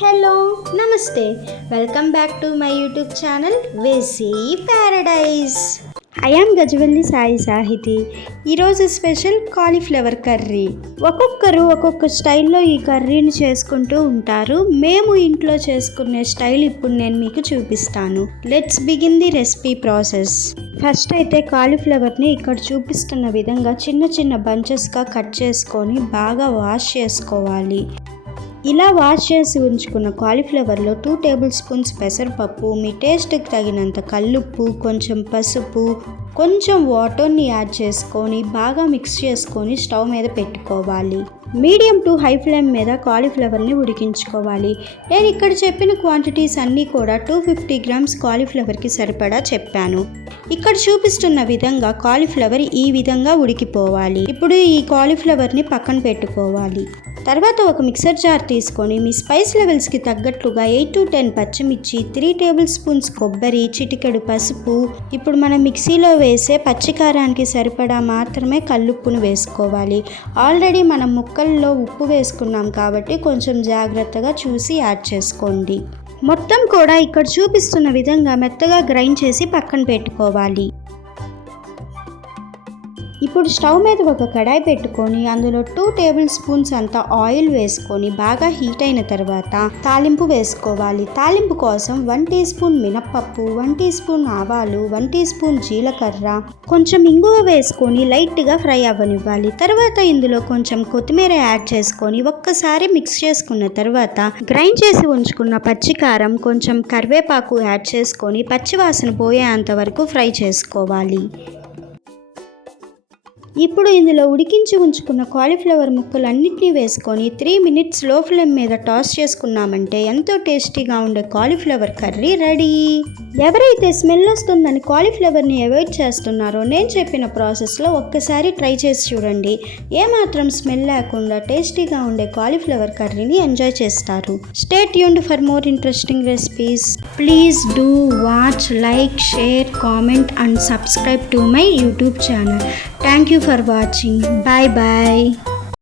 Hello నమస్తే welcome back to my YouTube channel వేసి paradise. I am Gajavalli Sai Sahiti. ఈరోజు special cauliflower curry. ఒక్కొక్కరు ఒక్కొక్క స్టైల్లో ఈ కర్రీని చేసుకుంటూ ఉంటారు. మేము ఇంట్లో చేసుకునే స్టైల్ ఇప్పుడు నేను మీకు చూపిస్తాను. Let's begin the recipe process. First అయితే కాలీఫ్లవర్ని ఇక్కడ చూపిస్తున్న విధంగా చిన్న చిన్న బంచెస్గా కట్ చేసుకొని బాగా వాష్ చేసుకోవాలి. ఇలా వాష్ చేసి ఉంచుకున్న కాలీఫ్లవర్లో 2 టేబుల్ స్పూన్స్ పెసరపప్పు, మీ టేస్ట్కి తగినంత కల్లుప్పు, కొంచెం పసుపు, కొంచెం వాటర్ని యాడ్ చేసుకొని బాగా మిక్స్ చేసుకొని స్టవ్ మీద పెట్టుకోవాలి. మీడియం టు హై ఫ్లేమ్ మీద కాలీఫ్లవర్ని ఉడికించుకోవాలి. నేను ఇక్కడ చెప్పిన క్వాంటిటీస్ అన్నీ కూడా 250 గ్రామ్స్ కాలీఫ్లవర్కి సరిపడా చెప్పాను. ఇక్కడ చూపిస్తున్న విధంగా కాలీఫ్లవర్ ఈ విధంగా ఉడికిపోవాలి. ఇప్పుడు ఈ కాలీఫ్లవర్ని పక్కన పెట్టుకోవాలి. తర్వాత ఒక మిక్సర్ జార్ తీసుకొని మీ స్పైస్ లెవెల్స్కి తగ్గట్లుగా 8 to 10 పచ్చిమిర్చి, 3 టేబుల్ స్పూన్స్ కొబ్బరి, చిటికెడు పసుపు, ఇప్పుడు మనం మిక్సీలో వేసే పచ్చికారానికి సరిపడా మాత్రమే కల్లుప్పును వేసుకోవాలి. ఆల్రెడీ మనం ముక్కల్లో ఉప్పు వేసుకున్నాం కాబట్టి కొంచెం జాగ్రత్తగా చూసి యాడ్ చేసుకోండి. మొత్తం కూడా ఇక్కడ చూపిస్తున్న విధంగా మెత్తగా గ్రైండ్ చేసి పక్కన పెట్టుకోవాలి. ఇప్పుడు స్టవ్ మీద ఒక కడాయి పెట్టుకొని అందులో 2 టేబుల్ స్పూన్స్ అంత ఆయిల్ వేసుకొని బాగా హీట్ అయిన తర్వాత తాలింపు వేసుకోవాలి. తాలింపు కోసం 1 టీ స్పూన్ మినప్పప్పు, 1 టీ స్పూన్ ఆవాలు, 1 టీ స్పూన్ జీలకర్ర, కొంచెం ఇంగువ వేసుకొని లైట్గా ఫ్రై అవ్వనివ్వాలి. తర్వాత ఇందులో కొంచెం కొత్తిమీర యాడ్ చేసుకొని ఒక్కసారి మిక్స్ చేసుకున్న తర్వాత గ్రైండ్ చేసి ఉంచుకున్న పచ్చికారం, కొంచెం కరివేపాకు యాడ్ చేసుకొని పచ్చివాసన పోయేంత వరకు ఫ్రై చేసుకోవాలి. ఇప్పుడు ఇందులో ఉడికించి ఉంచుకున్న కాలీఫ్లవర్ ముక్కలన్నింటినీ వేసుకొని 3 మినిట్స్ లో ఫ్లేమ్ మీద టాస్ చేసుకున్నామంటే ఎంతో టేస్టీగా ఉండే కాలీఫ్లవర్ కర్రీ రెడీ. ఎవరైతే స్మెల్ వస్తుందని కాలీఫ్లవర్ని అవాయిడ్ చేస్తున్నారో నేను చెప్పిన ప్రాసెస్లో ఒక్కసారి ట్రై చేసి చూడండి. ఏమాత్రం స్మెల్ లేకుండా టేస్టీగా ఉండే కాలీఫ్లవర్ కర్రీని ఎంజాయ్ చేస్తారు. Stay tuned for more interesting recipes. Please do watch, like, share, comment and subscribe to my YouTube channel. Thank you for watching. Bye bye.